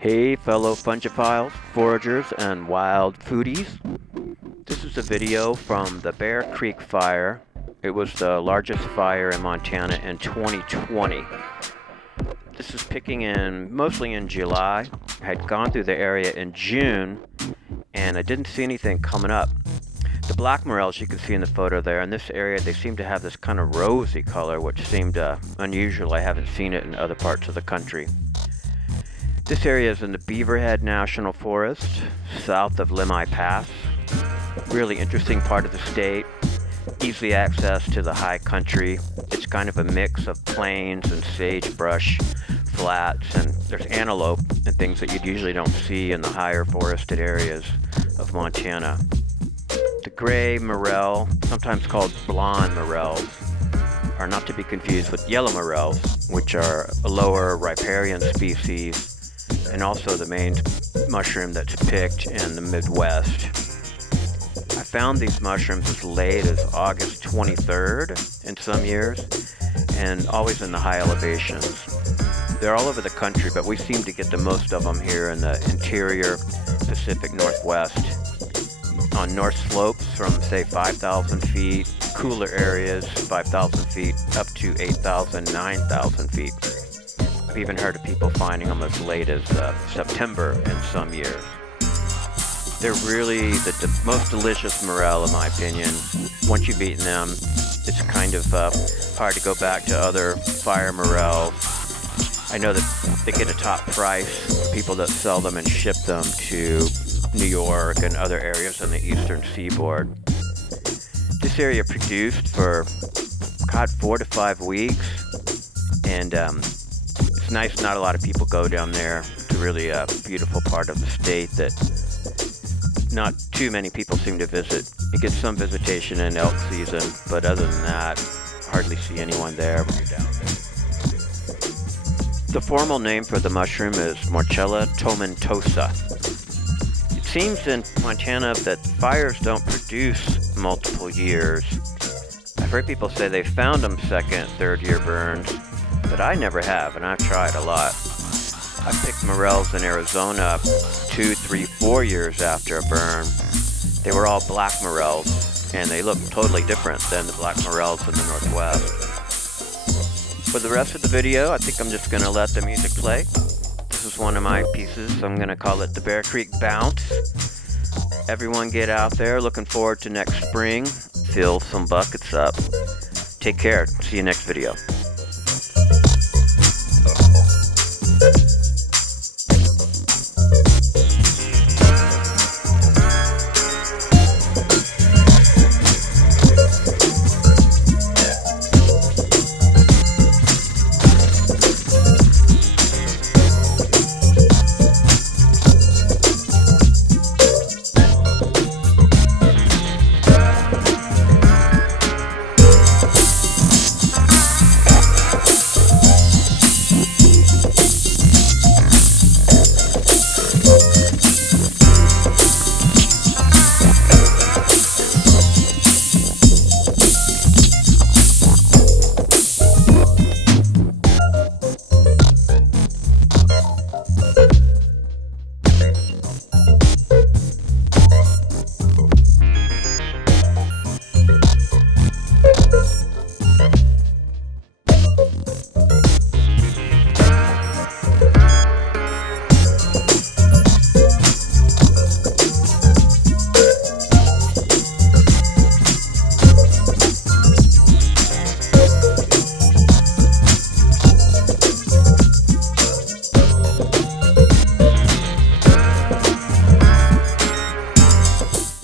Hey fellow fungophiles, foragers, and wild foodies. This is a video from the Bear Creek fire. It was the largest fire in Montana in 2020. This is picking in mostly in July. I had gone through the area in June and I didn't see anything coming up. The black morels you can see in the photo there, in this area they seem to have this kind of rosy color which seemed unusual. I haven't seen it in other parts of the country. This area is in the Beaverhead National Forest, south of Lemhi Pass. Really interesting part of the state. Easy access to the high country. It's kind of a mix of plains and sagebrush, flats, and there's antelope and things that you usually don't see in the higher forested areas of Montana. The gray morel, sometimes called blonde morels, are not to be confused with yellow morels, which are a lower riparian species, and also the main mushroom that's picked in the Midwest. I found these mushrooms as late as August 23rd in some years, and always in the high elevations. They're all over the country, but we seem to get the most of them here in the interior Pacific Northwest. On north slopes from, say, 5,000 feet, cooler areas, 5,000 feet, up to 8,000, 9,000 feet. I've even heard of people finding them as late as September in some years. They're really the most delicious morel in my opinion. Once you've eaten them, it's kind of hard to go back to other fire morels. I know that they get a top price, people that sell them and ship them to New York and other areas on the eastern seaboard. This area produced for, 4 to 5 weeks, and it's nice not a lot of people go down there. It's really a beautiful part of the state that not too many people seem to visit. You get some visitation in elk season, but other than that, hardly see anyone there when you're down there. The formal name for the mushroom is Morchella tomentosa. It seems in Montana that fires don't produce multiple years. I've heard people say they found them second, third year burns, but I never have, and I've tried a lot. I picked morels in Arizona 2, 3, 4 years after a burn. They were all black morels, and they look totally different than the black morels in the Northwest. For the rest of the video, I think I'm just going to let the music play. This is one of my pieces. I'm going to call it the Bear Creek Bounce. Everyone get out there. Looking forward to next spring. Fill some buckets up. Take care. See you next video.